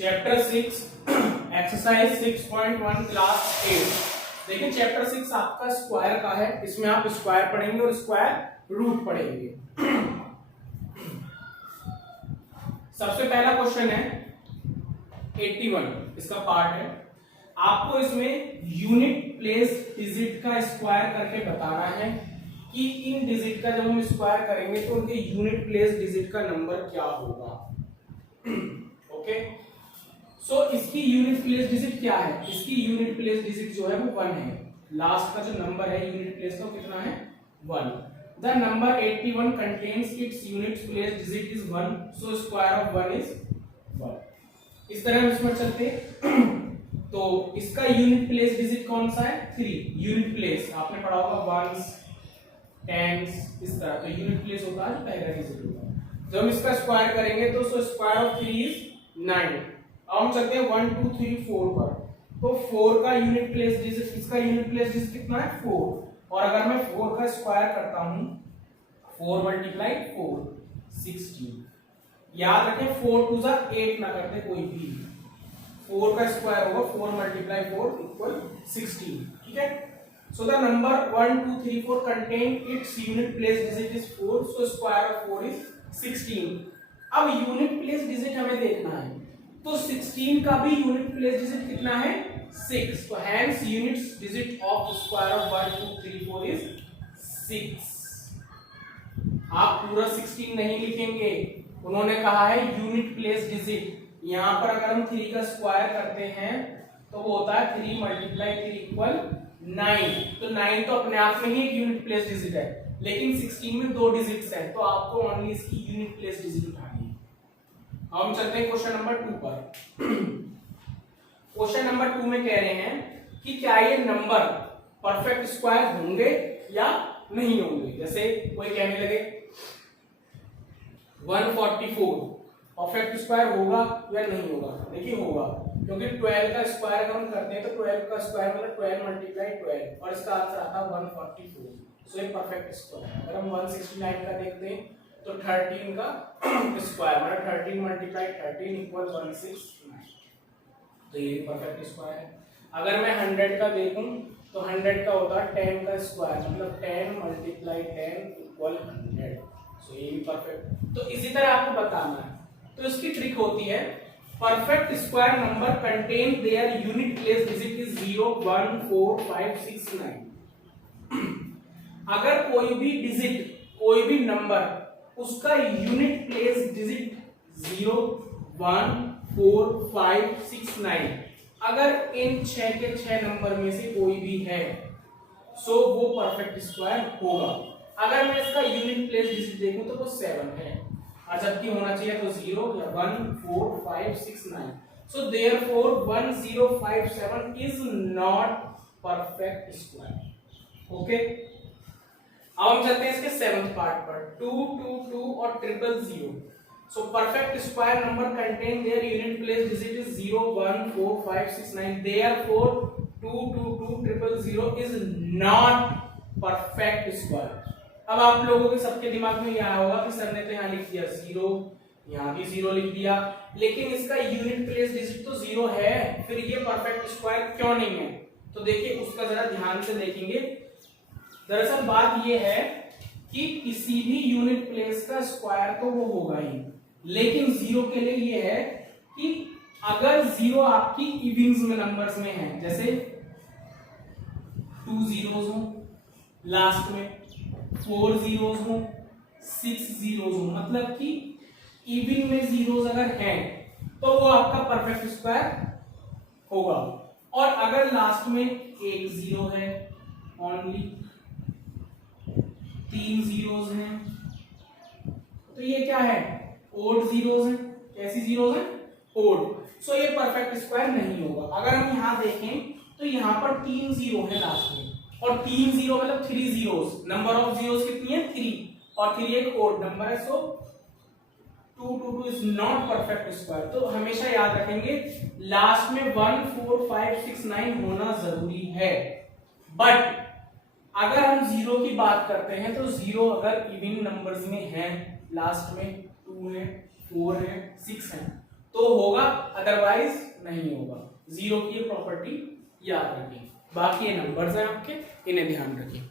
Chapter 6 exercise 6.1 class 8। देखिए chapter 6 आपका square का है, इसमें आप स्क्वायर पढ़ेंगे और स्क्वायर रूट पढ़ेंगे। सबसे पहला क्वेश्चन है 81, इसका पार्ट है। आपको इसमें यूनिट प्लेस डिजिट का स्क्वायर करके बताना है कि इन डिजिट का जब हम स्क्वायर करेंगे तो उनके यूनिट प्लेस डिजिट का नंबर क्या होगा। ओके, सो इसकी यूनिट प्लेस डिजिट क्या है? इसकी यूनिट प्लेस डिजिट जो है वो 1 है। लास्ट का जो नंबर है यूनिट प्लेस का कितना है? 1। The number 81 contains its unit place digit is 1, so square of 1 is 1। इस तरह हम इसमें चलते तो इसका यूनिट प्लेस डिजिट कौन सा है? 3। यूनिट प्लेस आपने पढ़ा होगा 1s 10s, इस तरह। तो यूनिट प्लेस होता है जो पहला डिजिट होगा। जब हम इसका स्क्वायर करेंगे तो सो स्क्वायर ऑफ 3 इज 9। अब हम चलते हैं 1 2 3 4 पर। तो 4 का यूनिट प्लेस डिजिट, इसका यूनिट प्लेस डिजिट कितना है? 4। और अगर मैं 4 का स्क्वायर करता हूं 4 मल्टीप्लाई 4 16। याद रखें 4 टू जा 8 ना करते कोई भी। 4 का स्क्वायर होगा 4 मल्टीप्लाई 4 इक्वल 16। ठीक है, so the number 1 2 3 4 contain its unit place digit is 4, so square of 4 is 16। अब यूनिट प्लेस डिजिट हमें देखना है, तो 16 का भी यूनिट प्लेस डिजिट कितना है? 6। तो hence unit digit of square of 1 2 3 4 is 6। आप पूरा 16 नहीं लिखेंगे, उन्होंने कहा है यूनिट प्लेस डिजिट। यहां पर अगर हम 3 का स्क्वायर करते हैं तो वो होता है 3 मल्टीप्लाई 3 इक्वल 9। तो 9 तो अपने आप में ही एक यूनिट प्लेस डिजिट है, लेकिन 16 में 2 डिजिट्स हैं, तो आपको ओनली इसकी यूनिट प्लेस डिजिट उठानी है। अब हम चलते हैं क्वेश्चन नंबर 2 पर। क्वेश्चन नंबर 2 में कह रहे हैं कि क्या ये नंबर परफेक्ट स्क्वायर होंगे या नहीं होंगे। जैसे कोई कहने लगे 144 परफेक्ट स्क्वायर होगा या नहीं होगा। देखिए होगा, क्योंकि 12 का स्क्वायर अगर हम करते हैं तो 12 का स्क्वायर मतलब 12 मल्टीप्लाई 12 और इसका आंसर आता है 144। सो ये परफेक्ट स्क्वायर। अगर हम 169 का देखते हैं तो 13 का स्क्वायर मतलब 13 मल्टीप्लाई 13 इक्वल 169। तो ये परफेक्ट स्क्वायर है। अगर मैं 100 का देखूं तो 100 का होता है 10 का स्क्वायर मतलब 10 मल्टीप्लाई 10 इक्वल 100। सो ये भी परफेक्ट। तो इसी तरह आपको बताना है। तो इसकी ट्रिक होती है perfect square number contain their unit place digit is 0 1 4 5 6 9। अगर कोई भी डिजिट, कोई भी नंबर, उसका यूनिट प्लेस डिजिट 0 1 4 5 6 9 अगर इन 6 के 6 नंबर में से कोई भी है सो वो परफेक्ट स्क्वायर होगा। अगर मैं इसका यूनिट प्लेस डिजिट देखूं तो वो 7 है, और जबकि होना चाहिए तो 0 या 1 4 5 6 9। So therefore 1 0 5 7 is not perfect square. Okay, अब हम चलते हैं इसके 7th पार्ट पर। 2 2 2 और 0 0 0। So perfect square number contain their unit place digit is 0 1 4 5 6 9। Therefore 2 2 2 0 0 is not perfect square. अब आप लोगों के सबके दिमाग में यह होगा कि सर ने तो यहाँ लिख दिया 0, यहाँ भी 0 लिख दिया, लेकिन इसका यूनिट प्लेस डिजिट तो 0 है, फिर ये परफेक्ट स्क्वायर क्यों नहीं है? तो देखिए उसका जरा ध्यान से देखेंगे। दरअसल बात ये है कि किसी भी यूनिट प्लेस का स्क्वायर तो वो होगा ही, लेकिन 0 के लिए ये है कि अगर 0 आपकी इविंग्स में नंबर्स में है, जैसे 2 zeros हो लास्ट में, 4 zeros हो, 6 zeros हो, मतलब कि इविन में जीरोस अगर हैं तो वो आपका परफेक्ट स्क्वायर होगा। और अगर लास्ट में 1 जीरो है, ओनली 3 जीरोस हैं, तो ये क्या है? ओड जीरोस हैं। कैसी जीरोस हैं? ओड। सो ये परफेक्ट स्क्वायर नहीं होगा। अगर हम यहां देखें तो यहां पर 3 जीरो है लास्ट में, और 3 जीरो मतलब 3 जीरोस। नंबर ऑफ जीरोस कितनी है? 3, और 3 एक ओड नंबर है, सो 2 2 2 इज नॉट परफेक्ट स्क्वायर। तो हमेशा याद रखेंगे लास्ट में 1 4 5 6 9 होना जरूरी है। बट अगर हम 0 की बात करते हैं तो 0 अगर इवन नंबर्स में है, लास्ट में 2 है 4 है 6 है, तो होगा, अदरवाइज नहीं होगा। जीरो की ये प्रॉपर्टी याद रखिए। बाकी ये नंबर्स हैं आपके, इन्हें ध्यान रखिए।